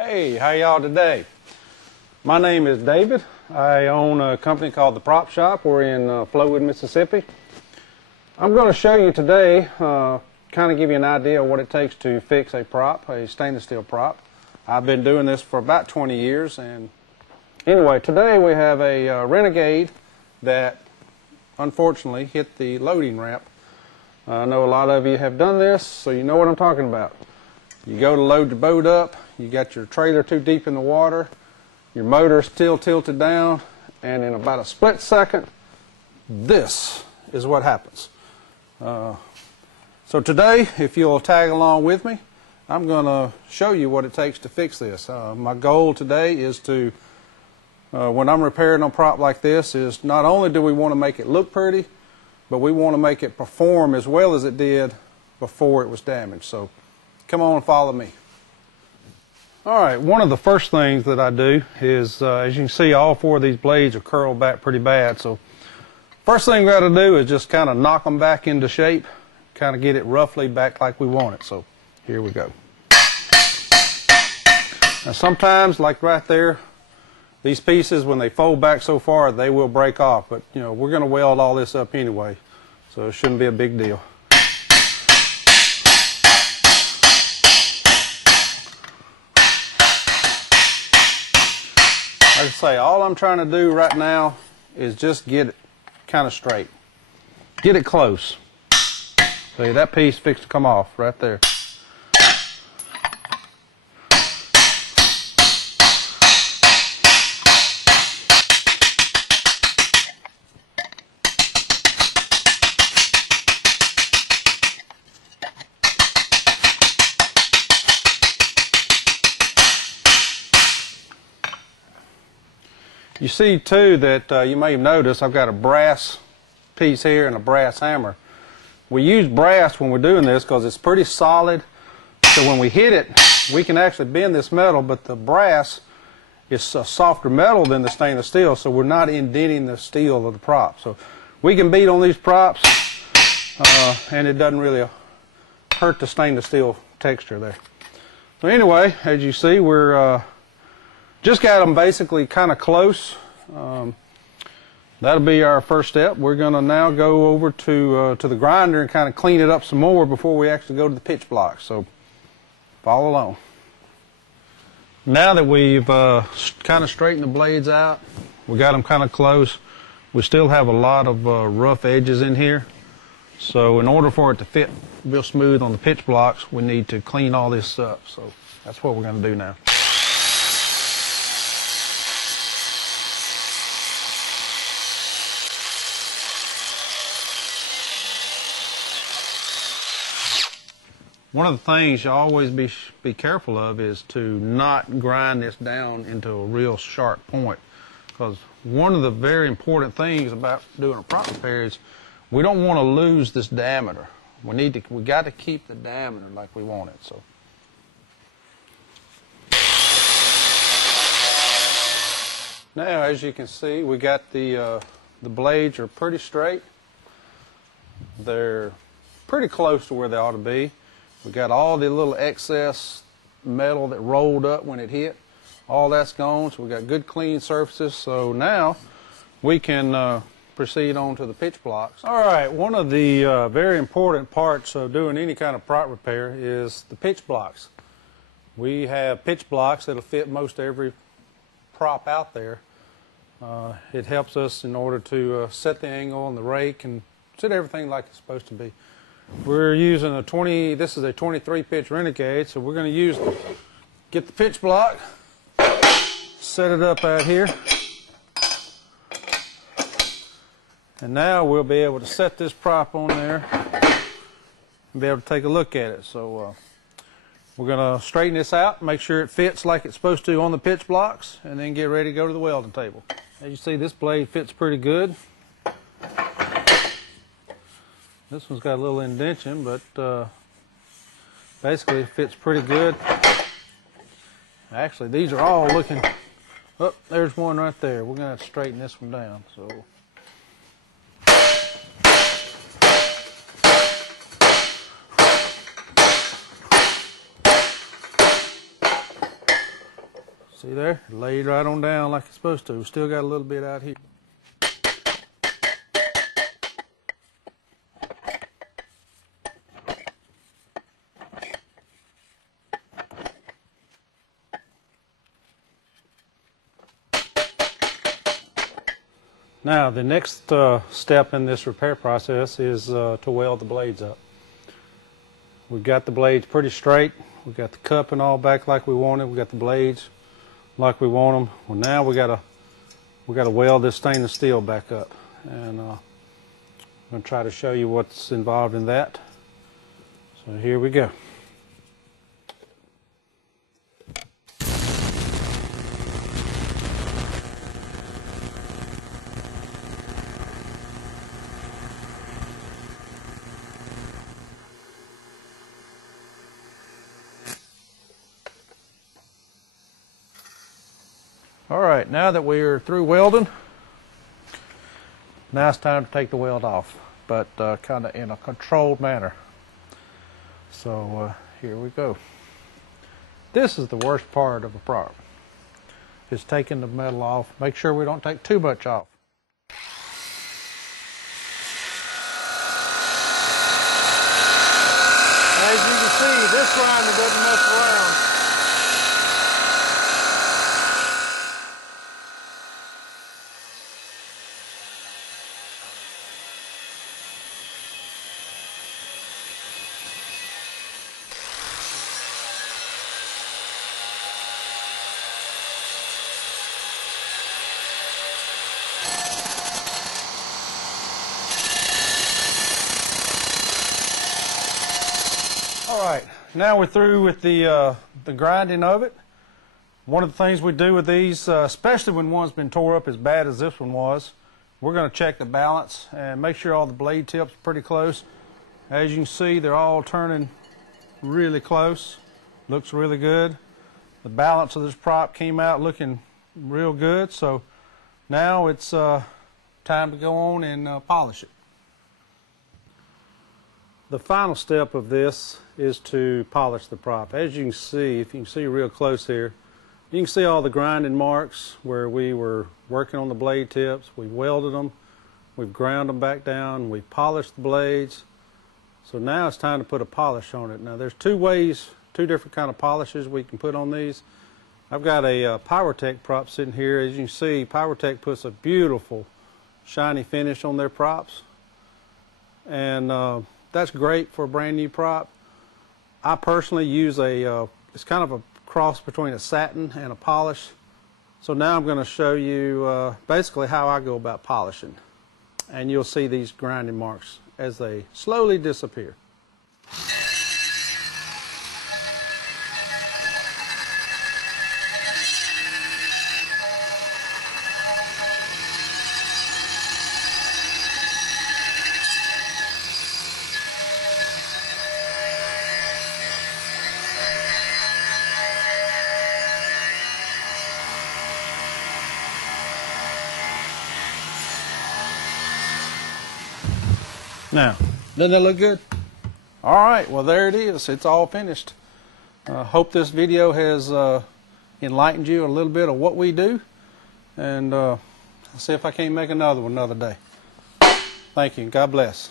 Hey, how y'all today? My name is David. I own a company called The Prop Shop. We're in Flowood, Mississippi. I'm going to show you today, kind of give you an idea of what it takes to fix a prop, a stainless steel prop. I've been doing this for about 20 years, and anyway, today we have a Renegade that unfortunately hit the loading ramp. I know a lot of you have done this, so you know what I'm talking about. You go to load your boat up, you got your trailer too deep in the water, your motor's still tilted down, and in about a split second, this is what happens. So today, if you'll tag along with me, I'm going to show you what it takes to fix this. My goal today is to, when I'm repairing a prop like this, is not only do we want to make it look pretty, but we want to make it perform as well as it did before it was damaged. So come on and follow me. Alright, one of the first things that I do is, as you can see, all four of these blades are curled back pretty bad. So first thing we got to do is just kind of knock them back into shape, kind of get it roughly back like we want it. So here we go. Now sometimes, like right there, these pieces, when they fold back so far, they will break off. But, you know, we're going to weld all this up anyway, so it shouldn't be a big deal. Like I say, all I'm trying to do right now is just get it kind of straight. Get it close. See, that piece fixed to come off right there. You see too that you may have noticed I've got a brass piece here and a brass hammer. We use brass when we're doing this because it's pretty solid, so when we hit it we can actually bend this metal, but the brass is a softer metal than the stainless steel, so we're not indenting the steel of the prop. So we can beat on these props and it doesn't really hurt the stainless steel texture there. So anyway, as you see, we're just got them basically kind of close. That'll be our first step. We're going to now go over to the grinder and kind of clean it up some more before we actually go to the pitch blocks. So follow along. Now that we've kind of straightened the blades out, we got them kind of close, we still have a lot of rough edges in here. So in order for it to fit real smooth on the pitch blocks, we need to clean all this up. So that's what we're going to do now. One of the things you always be careful of is to not grind this down into a real sharp point, because one of the very important things about doing a prop repair is we don't want to lose this diameter. We got to keep the diameter like we want it. So now, as you can see, we got the blades are pretty straight. They're pretty close to where they ought to be. We got all the little excess metal that rolled up when it hit. All that's gone, so we got good clean surfaces. So now we can proceed on to the pitch blocks. All right, one of the very important parts of doing any kind of prop repair is the pitch blocks. We have pitch blocks that'll fit most every prop out there. It helps us in order to set the angle on the rake and set everything like it's supposed to be. We're using this is a 23 pitch Renegade, so we're going to get the pitch block, set it up out here, and now we'll be able to set this prop on there and be able to take a look at it. So we're going to straighten this out, make sure it fits like it's supposed to on the pitch blocks, and then get ready to go to the welding table. As you see, this blade fits pretty good. This one's got a little indentation, but basically it fits pretty good. Actually, these are all looking, oh, there's one right there. We're going to have to straighten this one down. So See there? It laid right on down like it's supposed to. We still got a little bit out here. Now the next step in this repair process is to weld the blades up. We've got the blades pretty straight. We've got the cupping all back like we want it. We've got the blades like we want them. Well, now we gotta weld this stainless steel back up, and I'm gonna try to show you what's involved in that. So here we go. All right, now that we're through welding, now it's time to take the weld off, but kind of in a controlled manner. So here we go. This is the worst part of a prop, is taking the metal off. Make sure we don't take too much off. As you can see, this grinder doesn't mess around. All right, now we're through with the grinding of it. One of the things we do with these, especially when one's been tore up as bad as this one was, we're going to check the balance and make sure all the blade tips are pretty close. As you can see, they're all turning really close. Looks really good. The balance of this prop came out looking real good, so now it's time to go on and polish it. The final step of this is to polish the prop. As you can see, if you can see real close here, you can see all the grinding marks where we were working on the blade tips. We welded them, we've ground them back down, we polished the blades. So now it's time to put a polish on it. Now there's two different kind of polishes we can put on these. I've got a PowerTech prop sitting here. As you can see, PowerTech puts a beautiful shiny finish on their props. And that's great for a brand new prop. I personally use it's kind of a cross between a satin and a polish. So now I'm going to show you basically how I go about polishing. And you'll see these grinding marks as they slowly disappear. Now, doesn't that look good? All right, well there it is. It's all finished. Hope this video has enlightened you a little bit of what we do, and I'll see if I can't make another one another day. Thank you. God bless.